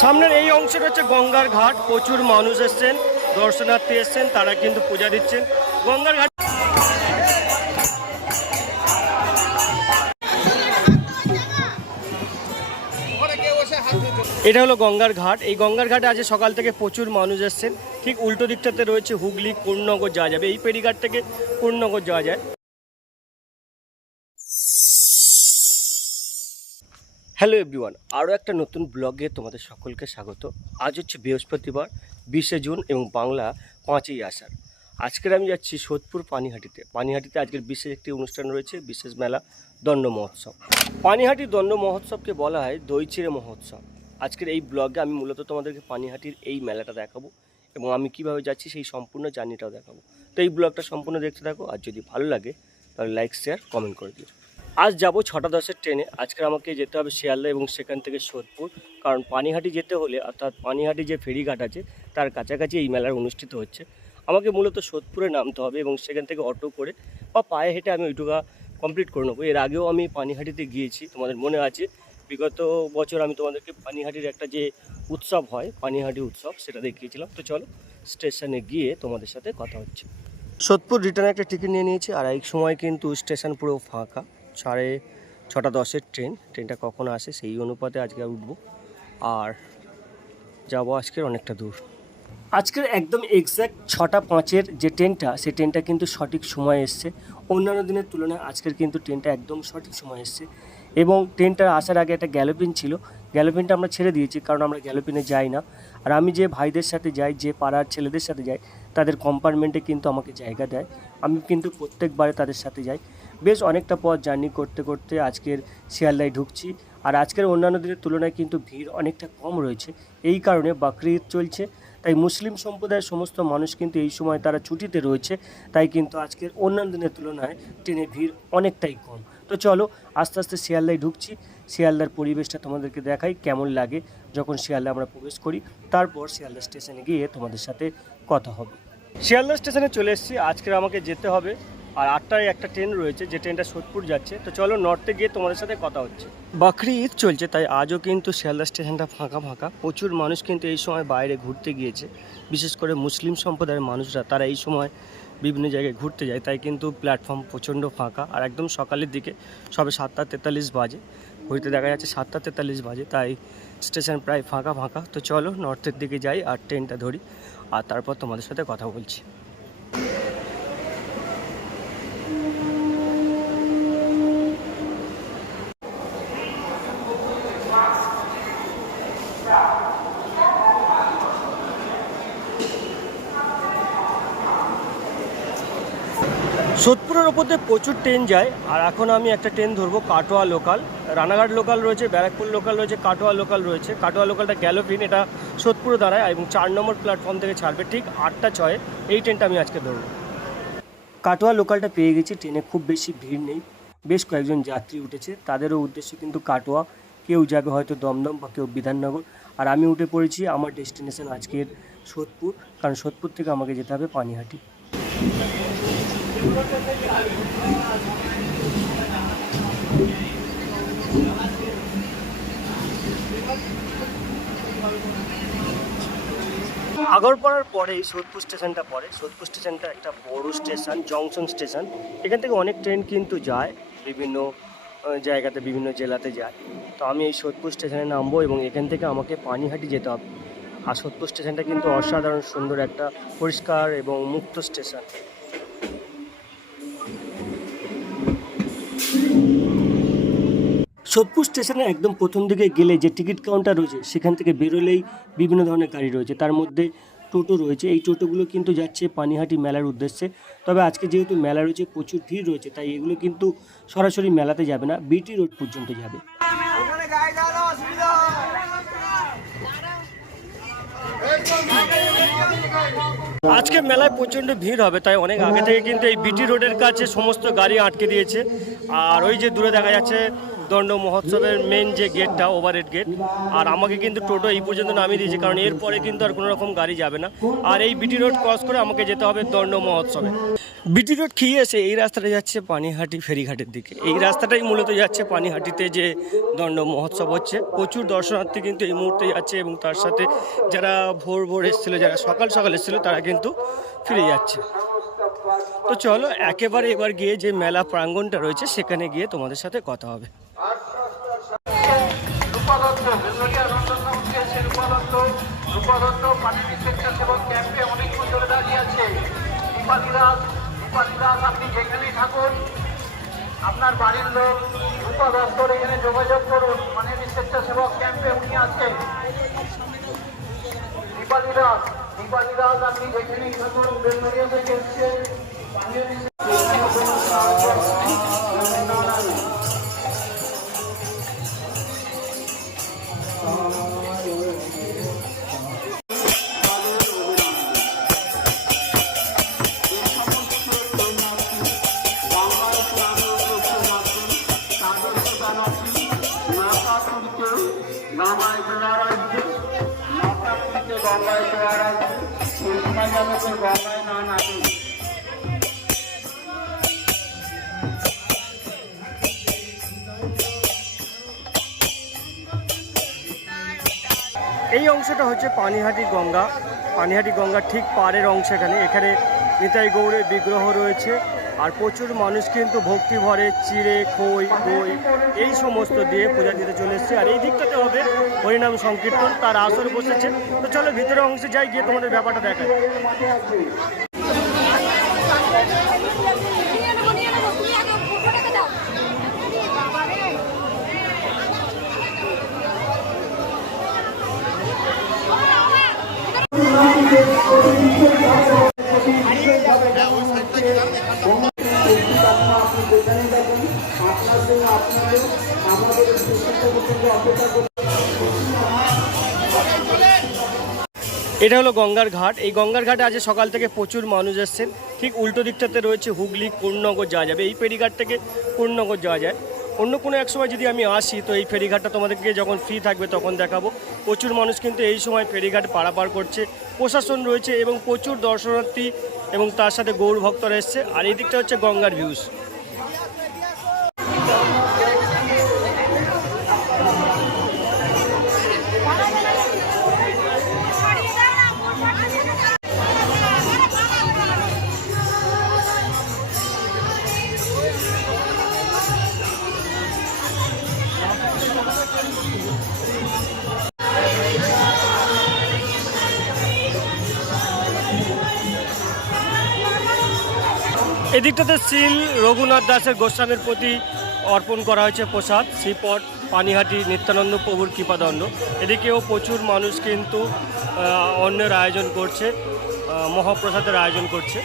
সামনের এই অংশটা হচ্ছে গঙ্গার ঘাট, প্রচুর মানুষ এসছেন, দর্শনার্থী এসছেন, তারা কিন্তু পূজা দিচ্ছেন। গঙ্গার ঘাট এটা হলো গঙ্গার ঘাট। এই গঙ্গার ঘাটে আজ সকাল থেকে প্রচুর মানুষ এসছেন। ঠিক উল্টো দিকটাতে রয়েছে হুগলি কোন্নগর যাওয়া যাবে। এই পেরিঘাট থেকে কোন্নগর যাওয়া যায়। হ্যালো এভরিওয়ান আরও একটা নতুন ব্লগে তোমাদের সকলকে স্বাগত। আজ হচ্ছে বৃহস্পতিবার, বিশে জুন এবং বাংলা পাঁচই আষাঢ়। আজকের আমি যাচ্ছি সোদপুর পানিহাটিতে। পানিহাটিতে আজকের বিশেষ একটি অনুষ্ঠান রয়েছে, বিশেষ মেলা, দণ্ড মহোৎসব। পানিহাটি দণ্ড মহোৎসবকে বলা হয় দই চিড়ে মহোৎসব। আজকের এই ব্লগে আমি মূলত তোমাদেরকে পানিহাটির এই মেলাটা দেখাবো এবং আমি কীভাবে যাচ্ছি সেই সম্পূর্ণ জার্নিটাও দেখাবো। তো এই ব্লগটা সম্পূর্ণ দেখতে থাকো, আর যদি ভালো লাগে তাহলে লাইক শেয়ার কমেন্ট করে দিও। আজ যাব ছটা দশের ট্রেনে। আজকে আমাকে যেতে হবে শিয়ালদা এবং সেখান থেকে সোদপুর। কারণ পানিহাটি যেতে হলে, অর্থাৎ পানিহাটি যে ফেরিঘাট আছে, তার কাছাকাছি এই মেলার অনুষ্ঠিত হচ্ছে। আমাকে মূলত সোদপুরে নামতে হবে এবং সেখান থেকে অটো করে বা পায়ে হেঁটে আমি ওইটুকা কমপ্লিট করে নেব। এর আগেও আমি পানিহাটিতে গিয়েছি, তোমাদের মনে আছে। বিগত বছর আমি তোমাদেরকে পানিহাটির একটা যে উৎসব হয়, পানিহাটি উৎসব, সেটা দেখিয়েছিলাম। তো চলো, স্টেশনে গিয়ে তোমাদের সাথে কথা হচ্ছে। সোদপুর রিটার্নে একটা টিকিট নিয়ে নিয়েছি। আর এক সময় কিন্তু স্টেশন পুরো ফাঁকা। সাড়ে ছটা দশের ট্রেন, ট্রেনটা কখন আসে সেই অনুপাতে আজকে উঠবো। আর যাব আজকের অনেকটা দূর। আজকের একদম এক্স্যাক্ট ছটা পাঁচের যে ট্রেনটা, সেই ট্রেনটা কিন্তু সঠিক সময় এসছে। অন্যান্য দিনের তুলনায় আজকের কিন্তু ট্রেনটা একদম সঠিক সময় এসছে। এবং ট্রেনটা আসার আগে একটা গ্যালোপিন ছিল। গ্যালোপিনটা আমরা ছেড়ে দিয়েছি, কারণ আমরা গ্যালোপিনে যাই না। আর আমি যে ভাইদের সাথে যাই, যে পাড়ার ছেলেদের সাথে যাই, তাদের কম্পার্টমেন্টে কিন্তু আমাকে জায়গা দেয়। আমি কিন্তু প্রত্যেকবারে তাদের সাথে যাই। বেশ অনেকটা পথ জার্নি করতে করতে আজকের শিয়ালদায় ঢুকছি। আর আজকের অন্যান্য দিনের তুলনায় কিন্তু ভিড় অনেকটা কম রয়েছে। এই কারণে বাকরি ঈদ চলছে। তাই মুসলিম সম্প্রদায়ের সমস্ত মানুষ কিন্তু এই সময় তারা ছুটিতে রয়েছে। তাই কিন্তু আজকের অন্যান্য দিনের তুলনায় ট্রেনে ভিড় অনেকটাই কম। তো চলো, আস্তে আস্তে শিয়ালদায় ঢুকছি। শিয়ালদার পরিবেশটা তোমাদেরকে দেখাই কেমন লাগে যখন শিয়ালদা আমরা প্রবেশ করি। তারপর শিয়ালদা স্টেশনে গিয়ে তোমাদের সাথে কথা হবে। শিয়ালদা স্টেশনে চলে এসেছি। আজকের আমাকে যেতে হবে। আর আটটায় একটা ট্রেন রয়েছে, যে ট্রেনটা সোদপুর যাচ্ছে। তো চলো নর্থে গিয়ে তোমাদের সাথে কথা হচ্ছে। বাকরি ঈদ চলছে, তাই আজও কিন্তু শিয়ালদা স্টেশনটা ফাঁকা ফাঁকা। প্রচুর মানুষ কিন্তু এই সময় বাইরে ঘুরতে গিয়েছে। বিশেষ করে মুসলিম সম্প্রদায়ের মানুষরা, তারা এই সময় বিভিন্ন জায়গায় ঘুরতে যায়, তাই কিন্তু প্ল্যাটফর্ম প্রচণ্ড ফাঁকা। আর একদম সকালের দিকে সবে সাতটা তেতাল্লিশ বাজে ঘুরতে দেখা যাচ্ছে সাতটা তেতাল্লিশ বাজে, তাই স্টেশন প্রায় ফাঁকা ফাঁকা। তো চলো নর্থের দিকে যাই আর ট্রেনটা ধরি। আর তারপর তোমাদের সাথে কথা বলছি। সোদপুরের ওপর দিয়ে প্রচুর ট্রেন যায়, আর এখন আমি একটা ট্রেন ধরবো কাটোয়া লোকাল। রানাঘাট লোকাল রয়েছে, ব্যারাকপুর লোকাল রয়েছে, কাটোয়া লোকাল রয়েছে। কাটোয়া লোকালটা গ্যালোপিন এটা সোদপুরে দাঁড়ায় এবং চার নম্বর প্ল্যাটফর্ম থেকে ছাড়বে ঠিক আটটা ছয়ে। এই ট্রেনটা আমি আজকে ধরবো। কাটোয়া লোকালটা পেয়ে গেছি, ট্রেনে খুব বেশি ভিড় নেই। বেশ কয়েকজন যাত্রী উঠেছে, তাদেরও উদ্দেশ্যে কিন্তু কাটোয়া। কেউ যাবে হয়তো দমদম বা কেউ বিধাননগর। আর আমি উঠে পড়েছি আমার ডেস্টিনেশন আজকের সোদপুর, কারণ সোদপুর থেকে আমাকে যেতে হবে পানিহাটি। আগরপাড়ার পরেই সোদপুর স্টেশনটা পড়ে সোদপুর স্টেশনটা একটা বড় স্টেশন, জংশন স্টেশন। এখান থেকে অনেক ট্রেন কিন্তু যায়, বিভিন্ন জায়গাতে, বিভিন্ন জেলাতে যায়। তো আমি এই সোদপুর স্টেশনে নামবো এবং এখান থেকে আমাকে পানিহাটি যেতে হবে। আর সোদপুর স্টেশনটা কিন্তু অসাধারণ সুন্দর একটা পরিষ্কার এবং মুক্ত স্টেশন। সোদপুর স্টেশনে একদম প্রথম দিকে গেলে যে টিকিট কাউন্টার রয়েছে, সেখান থেকে বেরোলেই বিভিন্ন ধরনের গাড়ি রয়েছে। তার মধ্যে টোটো রয়েছে। এই টোটোগুলো কিন্তু যাচ্ছে পানিহাটি মেলার উদ্দেশ্যে। তবে আজকে যেহেতু মেলা রয়েছে, প্রচুর ভিড় রয়েছে, তাই এগুলো কিন্তু সরাসরি মেলাতে যাবে না বিটি রোড পর্যন্ত যাবে। আজকে মেলায় প্রচণ্ড ভিড় হবে, তাই অনেক আগে থেকে কিন্তু এই বিটি রোডের কাছে সমস্ত গাড়ি আটকে দিয়েছে। আর ওই যে দূরে দেখা যাচ্ছে দণ্ড মহোৎসবের মেন যে গেটটা ওভারহেড গেট আর আমাকে কিন্তু টোটো এই পর্যন্ত নামিয়ে দিয়েছে, কারণ এরপরে কিন্তু আর কোনো রকম গাড়ি যাবে না। আর এই বিটি রোড ক্রস করে আমাকে যেতে হবে দণ্ড মহোৎসবে। বিটি রোড খেয়ে এসে এই রাস্তাটা যাচ্ছে পানিহাটি ফেরিঘাটের দিকে। এই রাস্তাটাই মূলত যাচ্ছে পানিহাটিতে যে দণ্ড মহোৎসব হচ্ছে। প্রচুর দর্শনার্থী কিন্তু এই মুহূর্তে যাচ্ছে এবং তার সাথে যারা ভোর ভোর এসেছিল, যারা সকাল সকাল এসেছিল, তারা কিন্তু ফিরে যাচ্ছে। তো চলো, একেবারে এবার গিয়ে যে মেলা প্রাঙ্গণটা রয়েছে, সেখানে গিয়ে তোমাদের সাথে কথা হবে। আপনার বাড়ির লোক রূপা দত্তর এখানে যোগাযোগ করুন। মানে স্বেচ্ছাসেবক ক্যাম্পে উনি আছেন। দীপালি দাস দাস আপনি যেখানেই থাকুন বেলগড়িয়া থেকে এসছেন পানীয় এই অংশটা হচ্ছে পানিহাটি গঙ্গা। পানিহাটি গঙ্গা ঠিক পাড়ের অংশ এখানে। এখানে নিতাই গৌড়ের বিগ্রহ রয়েছে। আর প্রচুর মানুষ কিন্তু ভক্তি ভরে চিড়ে খই দই এই সমস্ত দিয়ে পূজা দিতে চলে এসছে আর এই দিকটাতে হবে হরিনাম সংকীর্তন তার আসর বসেছে তো চলো ভিতরের অংশে যাই গিয়ে তোমাদের ব্যাপারটা দেখায় এটা হলো গঙ্গার ঘাট। এই গঙ্গার ঘাটে আজ সকাল থেকে প্রচুর মানুষ এসছেন। ঠিক উল্টো দিকটাতে রয়েছে হুগলি পূর্ণনগর যাওয়া যাবে। এই ফেরিঘাট থেকে পূর্ণনগর যাওয়া যায়। অন্য কোনো এক সময় যদি আমি আসি, তো এই ফেরিঘাটটা তোমাদেরকে যখন ফ্রি থাকবে তখন দেখাবো। প্রচুর মানুষ কিন্তু এই সময় ফেরিঘাট পারাপার করছে। প্রশাসন রয়েছে এবং প্রচুর দর্শনার্থী এবং তার সাথে গৌর ভক্তরা এসছে। আর এই দিকটা হচ্ছে গঙ্গার ভিউজ এদিকটাতে শিল রঘুনাথ দাসের গোস্বামীর প্রতি অর্পণ করা হয়েছে প্রসাদ শ্রীপট পানিহাটি, নিত্যানন্দ প্রভুর কৃপাদণ্ড। এদিকেও প্রচুর মানুষ কিন্তু অন্যের আয়োজন করছে মহাপ্রসাদের আয়োজন করছে।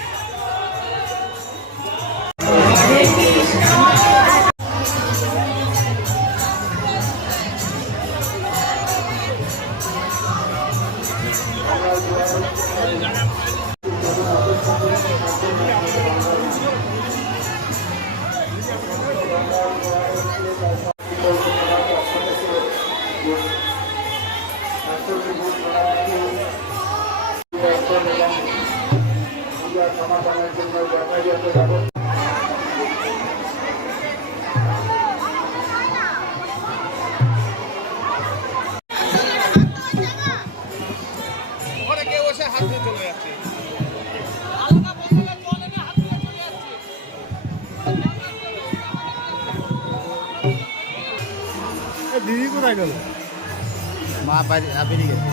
দিদি কোথায় গেল? মা বাড়ি বেরিয়ে গেছে।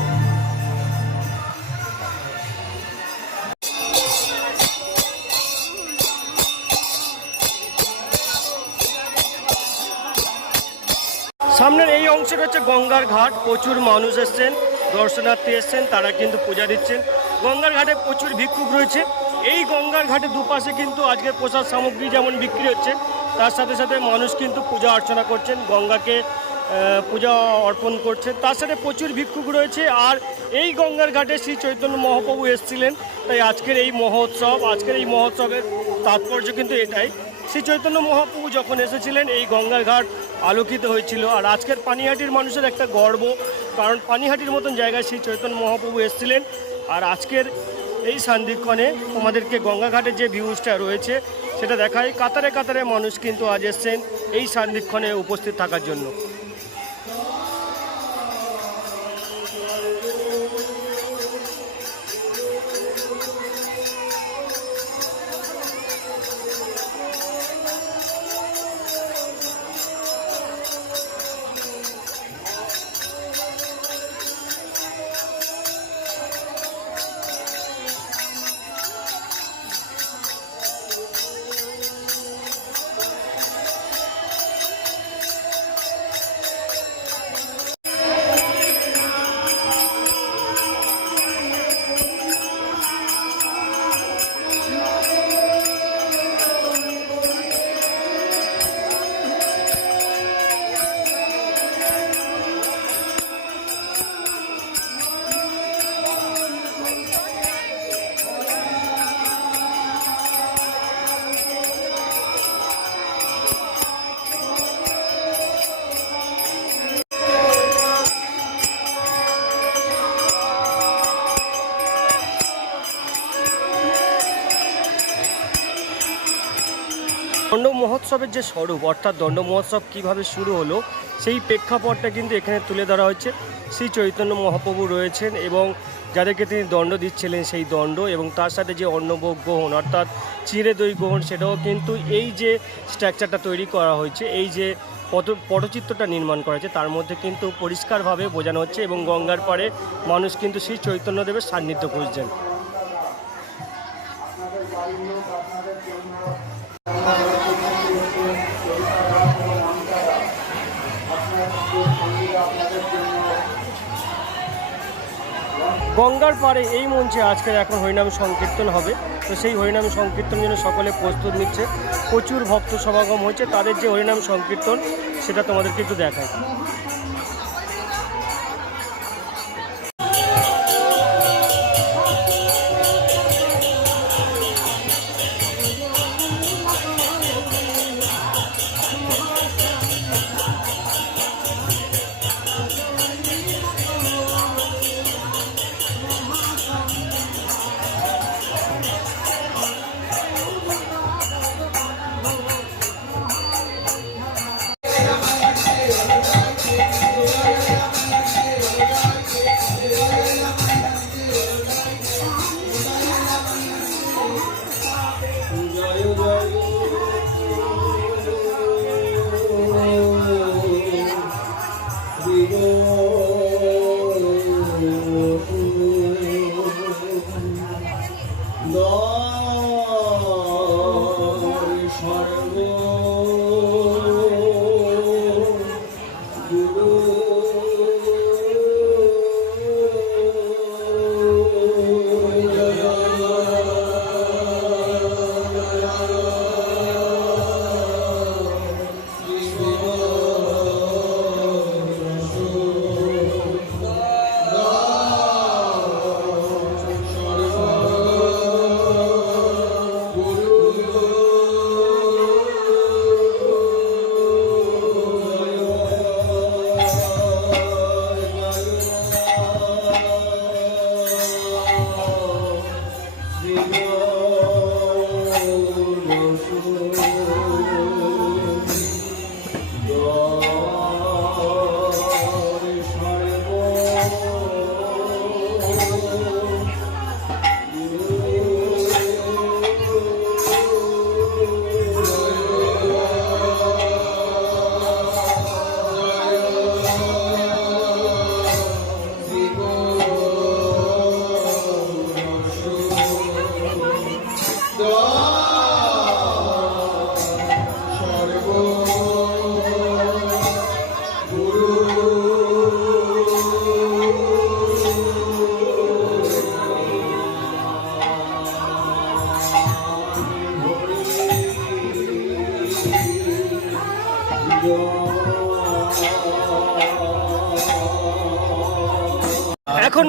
সামনের এই অংশটা হচ্ছে গঙ্গার ঘাট প্রচুর মানুষ এসছেন দর্শনার্থী এসছেন তারা কিন্তু পূজা দিচ্ছেন। গঙ্গার ঘাটে প্রচুর ভিক্ষুক রয়েছে। এই গঙ্গার ঘাটে দুপাশে কিন্তু আজকে প্রসাদ সামগ্রী যেমন বিক্রি হচ্ছে তার সাথে সাথে মানুষ কিন্তু পূজা অর্চনা করছেন। গঙ্গাকে পূজা অর্পণ করছে। তার সাথে প্রচুর ভিক্ষুক রয়েছে আর এই গঙ্গার ঘাটে শ্রী চৈতন্য মহাপ্রভু এসেছিলেন। তাই আজকের এই মহোৎসব, আজকের এই মহোৎসবের তাৎপর্য কিন্তু এটাই। শ্রী চৈতন্য মহাপ্রভু যখন এসেছিলেন, এই গঙ্গার ঘাট আলোকিত হয়েছিল। আর আজকের পানিহাটির মানুষের একটা গর্ব, কারণ পানিহাটির মতন জায়গায় শ্রী চৈতন্য মহাপ্রভু এসেছিলেন। আর আজকের এই সান্দিক্ষণে আমাদেরকে গঙ্গাঘাটের যে ভিউজটা রয়েছে, সেটা দেখায় কাতারে কাতারে মানুষ কিন্তু আজ এসছেন এই সান্দিক্ষণে উপস্থিত থাকার জন্য। দণ্ড মহোৎসবের যে স্বরূপ, অর্থাৎ দণ্ড মহোৎসব কীভাবে শুরু হলো, সেই প্রেক্ষাপটটা কিন্তু এখানে তুলে ধরা হয়েছে। শ্রী চৈতন্য মহাপ্রভু রয়েছেন এবং যাদেরকে তিনি দণ্ড দিচ্ছিলেন সেই দণ্ড এবং তার সাথে যে অন্নভোগ গ্রহণ, অর্থাৎ চিড়ে দই গ্রহণ, সেটাও কিন্তু এই যে স্ট্রাকচারটা তৈরি করা হয়েছে, এই যে পট পটচিত্রটা নির্মাণ করা হয়েছে, তার মধ্যে কিন্তু পরিষ্কারভাবে বোঝানো হচ্ছে এবং গঙ্গার পাড়ে মানুষ কিন্তু শ্রী চৈতন্যদেবের সান্নিধ্য খুঁজছেন। গঙ্গার পাড়ে এই মঞ্চে আজকের এখন হরিনাম সংকীর্তন হবে। তো সেই হরিনাম সংকীর্তন জন্য সকলে প্রস্তুত নিচ্ছে। প্রচুর ভক্ত সমাগম হয়েছে। তাদের যে হরিনাম সংকীর্তন, সেটা তোমাদেরকে একটু দেখায়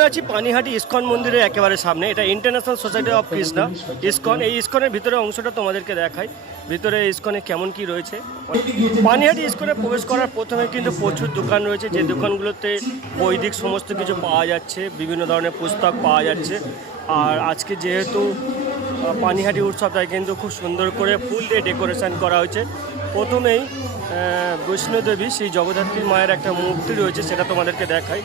আছি পানিহাটি ইস্কন মন্দিরের একেবারে সামনে। এটা international society of Krishna ISKCON এই ইস্কনের ভিতরে অংশটা তোমাদেরকে দেখাই। ভিতরে ইস্কনে কেমন কি রয়েছে। পানিহাটি ইস্কনে প্রবেশ করার প্রথমে কিন্তু প্রচুর দোকান রয়েছে। যে দোকানগুলোতে বৈদিক সমস্ত কিছু পাওয়া যাচ্ছে বিভিন্ন ধরনের পুস্তক পাওয়া যাচ্ছে। আর আজকে যেহেতু পানিহাটি উৎসব তাই কিন্তু খুব সুন্দর করে ফুল দিয়ে ডেকোরেশন করা হয়েছে। প্রথমেই আহ, বৈষ্ণোদেবী সেই জগদ্ধাত্রী মায়ের একটা মূর্তি রয়েছে সেটা তোমাদেরকে দেখাই।